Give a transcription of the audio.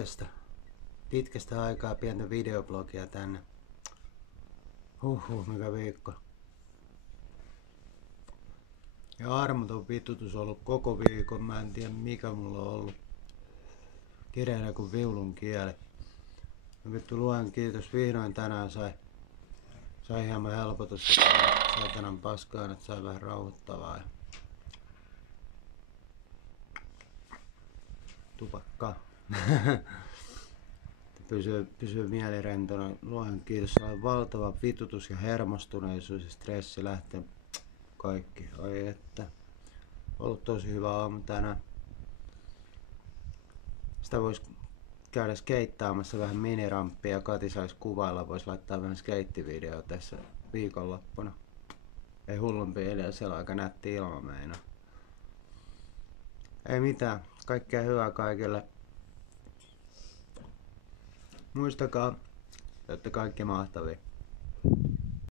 Morjesta. Pitkästä aikaa pientä videoblogia tänne. Mikä viikko. Ja armoton vitutus on ollut koko viikon. Mä en tiedä mikä mulla on ollut. Kireänä kuin viulun kieli. Ja vittu luen kiitos, vihdoin tänään sai hieman helpotusta saatanan paskaan, että sai vähän rauhoittavaa. Ja tupakkaa. Pysyy mieli rentona. Luen kiitos, sai valtava vitutus ja hermostuneisuus ja stressi lähtee kaikki. Ai että. Ollut tosi hyvä aamu tänään. Sitä vois käydä skeittaamassa vähän miniramppia ja Kati sais kuvailla, vois laittaa vähän skeittivideo tässä viikonloppuna. Ei hullumpi idea, siellä on aika nätti ilma meinaa. Ei mitään, kaikkea hyvää kaikille. Muistakaa, että kaikki mahtavia.